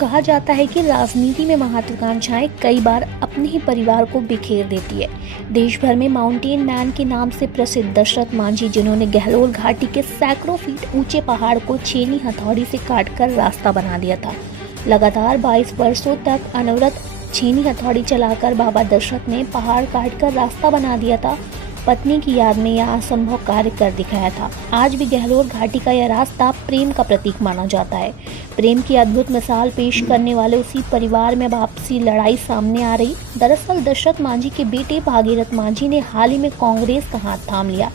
कहा जाता है कि राजनीति में महत्वाकांक्षाएं कई बार अपने ही परिवार को बिखेर देती है। देश भर में माउंटेन मैन के नाम से प्रसिद्ध दशरथ मांझी, जिन्होंने गहलोत घाटी के सैकड़ों फीट ऊंचे पहाड़ को छेनी हथौड़ी से काटकर रास्ता बना दिया था। लगातार 22 वर्षों तक अनवरत छेनी हथौड़ी चलाकर बाबा दशरथ ने पहाड़ काटकर रास्ता बना दिया था। पत्नी की याद में यह असंभव कार्य कर दिखाया था। आज भी गहलोत घाटी का यह रास्ता प्रेम का प्रतीक माना जाता है। प्रेम की अद्भुत मिसाल पेश करने वाले उसी परिवार में अब आपसी लड़ाई सामने आ रही। दरअसल दशरथ मांझी के बेटे भागीरथ मांझी ने हाल ही में कांग्रेस का हाथ थाम लिया,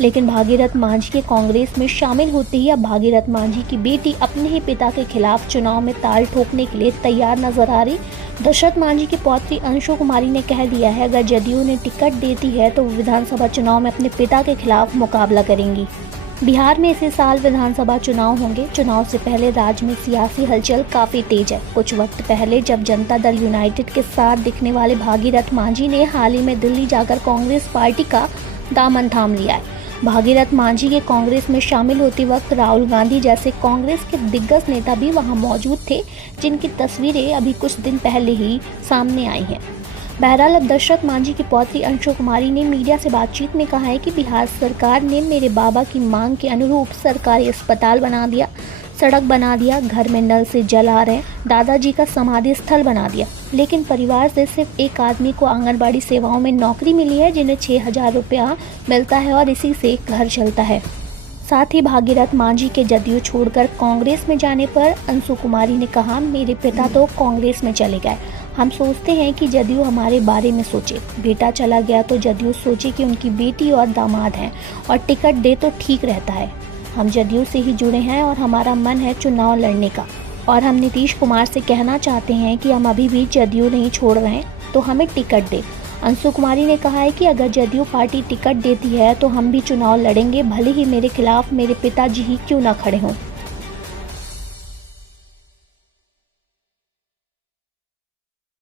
लेकिन भागीरथ मांझी के कांग्रेस में शामिल होते ही अब भागीरथ मांझी की बेटी अपने ही पिता के खिलाफ चुनाव में ताल ठोकने के लिए तैयार नजर आ रही। दशरथ मांझी की पौत्री अंशु कुमारी ने कह दिया है, अगर जदयू ने टिकट देती है तो वो विधानसभा चुनाव में अपने पिता के खिलाफ मुकाबला करेंगी। बिहार में इसी साल विधानसभा चुनाव होंगे। चुनाव से पहले राज्य में सियासी हलचल काफी तेज है। कुछ वक्त पहले जब जनता दल यूनाइटेड के साथ दिखने वाले भागीरथ मांझी ने हाल ही में दिल्ली जाकर कांग्रेस पार्टी का दामन थाम लिया है। भागीरथ मांझी के कांग्रेस में शामिल होते वक्त राहुल गांधी जैसे कांग्रेस के दिग्गज नेता भी वहां मौजूद थे, जिनकी तस्वीरें अभी कुछ दिन पहले ही सामने आई हैं। बहरहाल अब दशरथ मांझी की पौत्री अंशु कुमारी ने मीडिया से बातचीत में कहा है कि बिहार सरकार ने मेरे बाबा की मांग के अनुरूप सरकारी अस्पताल बना दिया, सड़क बना दिया, घर में नल से जल आ रहे, दादाजी का समाधि स्थल बना दिया, लेकिन परिवार से सिर्फ एक आदमी को आंगनबाड़ी सेवाओं में नौकरी मिली है, जिन्हें 6,000 रुपया मिलता है और इसी से घर चलता है। साथ ही भागीरथ मांझी के जदयू छोड़कर कांग्रेस में जाने पर अंशु कुमारी ने कहा, मेरे पिता तो कांग्रेस में चले गए, हम सोचते हैं कि जदयू हमारे बारे में सोचे। बेटा चला गया तो जदयू सोचे कि उनकी बेटी और दामाद हैं और टिकट दे तो ठीक रहता है। हम जदयू से ही जुड़े हैं और हमारा मन है चुनाव लड़ने का, और हम नीतीश कुमार से कहना चाहते हैं कि हम अभी भी जदयू नहीं छोड़ रहे हैं, तो हमें टिकट दे। अंशु कुमारी ने कहा है कि अगर जदयू पार्टी टिकट देती है तो हम भी चुनाव लड़ेंगे, भले ही मेरे खिलाफ मेरे पिताजी ही क्यों ना खड़े हों।